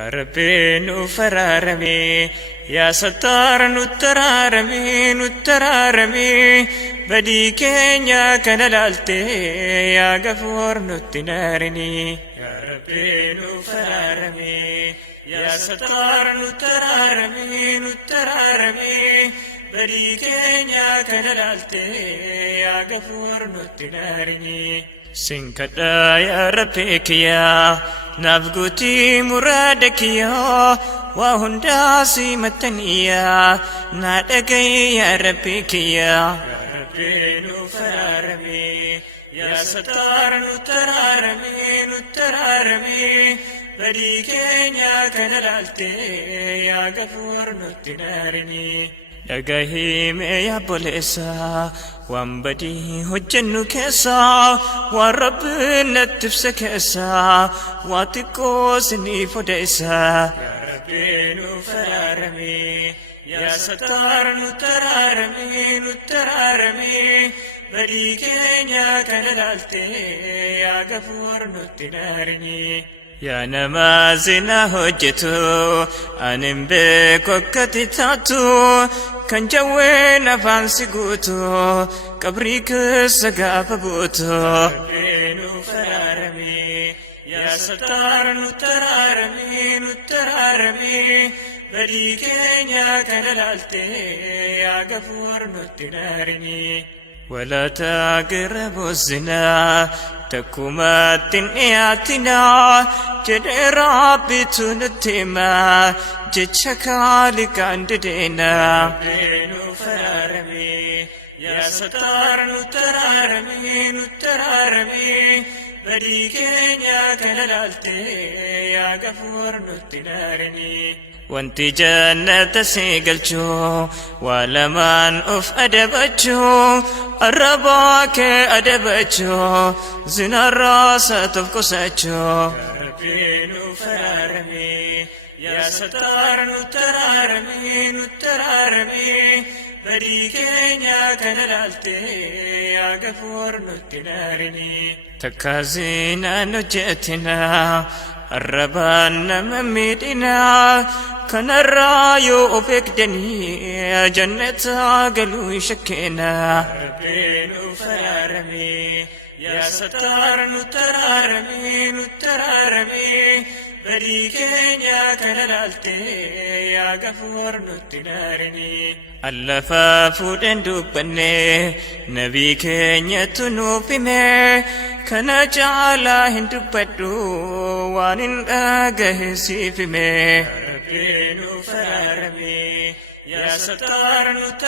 rabbii nuuf araaramii yaa sattaara nutti araaramii badii keenya kana laaltee yaa gafuur nutti naarinii. Yaa rabbii nuuf araaramii yaa sattaara nutti araaramii badii keenya kana laaltee yaa gafuur nutti naarinii. Sinkadhaa yaa rabbii kiyyaa naaf guutii muraada kiyyaa waa hundaa simataniyaa naa dhaga'i yaa rabbii kiyyaa. Yaa rabbii nuuf araaramii yaa sattaara nutti araaramii badii keenya kana laaltee yaa gafuur nutti naarinii. Dhagahii mee yaa obboleessaa waan badii hojjennu keessaa waan rabbiin natti ibse keessaa waa xiqqoo siniif odeessaa. Yaa rabbii nuuf araaramii yaa sattaara nutti araaramii badii keenya kana laaltee yaa gafuur nutti naarinii. Yaa nama zinaa hojjetu anin beeku akkati taatu kan jawween afaan si guutu qabrii keessa gaafa buutu. Yaa rabbii nuuf araaramii yaa sattaara nutti araaramii badii keenya kana laaltee yaa gafuur nutti naarinii. ولا تقرب الزنا تكما تنياتنا جد ربي تنتما جد شكالك عند دينا. ربي نوف araaramii yaa sattaara nutti araaramii badii keenya kana laaltee yaa gafuur nutti naarinii. Wanti jannata si galchu waa lamaan of adabachuu arrabaa kee adabachuu zinarraa saatuuf qusachuu. Yaa rabbii nuuf araaramii yaa sattaara nutti araaramii badii keenya kana laaltee yaa gafuur nutti naarinii. Takka zinaan hojjetinaa arrabaan nama miidhinaa kanarraa yoo of eegdanii jannata galuu hin shakkeenaa. Yaa rabbii nuuf araaramii yaa sattaara nutti araaramii badii keenya kana laaltee yaa gafuur nutti naarinii. Allafaa fuudheen dubbannee nabii keenyatu nuuf himee kana caalaa hin dubbadhu waan hin dhagahe siif himee. Yaa rabbii nuuf araaramii yaa sattaara nutti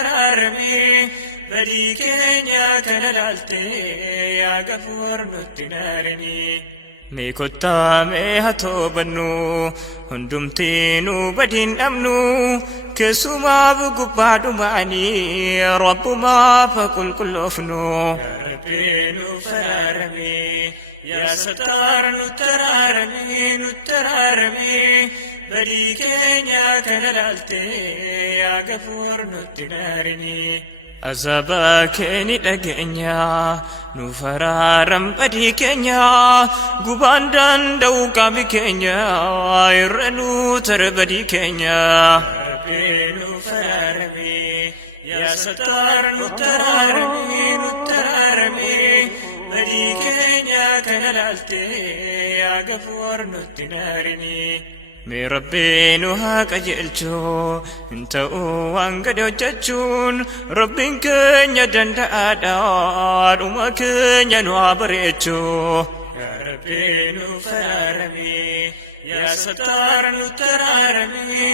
araaramii badii keenya kana laaltee yaa gafuur nutti naarinii. Mee kottaa mee haa toobannu hundumtiinuu badiin dhabnu keessumaaf gubbaadhumaanii rabbumaaf qulqulloofnu. Yaa rabbii nuuf araaramii yaa sattaara nutti araaramii badii keenya kana laaltee yaa gafuur nutti naarinii. Azabaa keeni dhageenya nuuf araaram badii keenya gubaan danda'u qaami keenya irra nuu tara badii keenya. Yaa rabbii nuuf araaramii yaa sattaara nutti araaramii badii keenya kana laaltee yaa gafuur nutti naarinii. Mee rabbii nu haa qajeelchuu hin ta'uu waan gadi hojjechuun rabbiin keenya danda'aadha dhuma keenya nu haa bareechuu. Yaa rabbii nuuf araaramii yaa sattaara nutti araaramii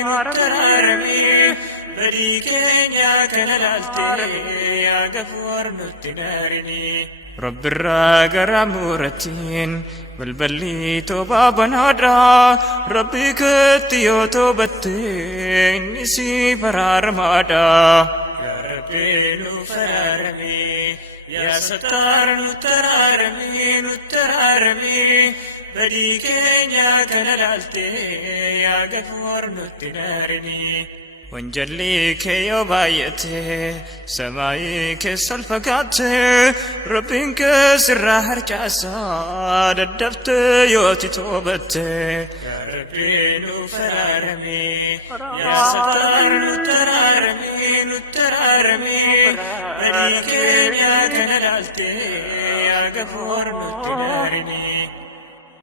badii keenya kana laaltee yaa gafuur nutti naarinii. Rabbirraa garaa muuratiin balballi toobaa banaadha rabbii keetti yoo toobatte inni siif araaramaadha. Yaa rabbii nuuf araaramii yaa sattaara nutti araaramii badii keenya kana laaltee yaa gafuur nutti naarinii. wanjalli kee yoo baay'ate samaayii keessa fagaatte rabbiin kee sirraa harcaasaa dadhabte yooti toobatte yaa rabbii nuuf araaramii yaa sattar nutti araaramii badii keenya kana laalte yaa gafuur nutti daarinii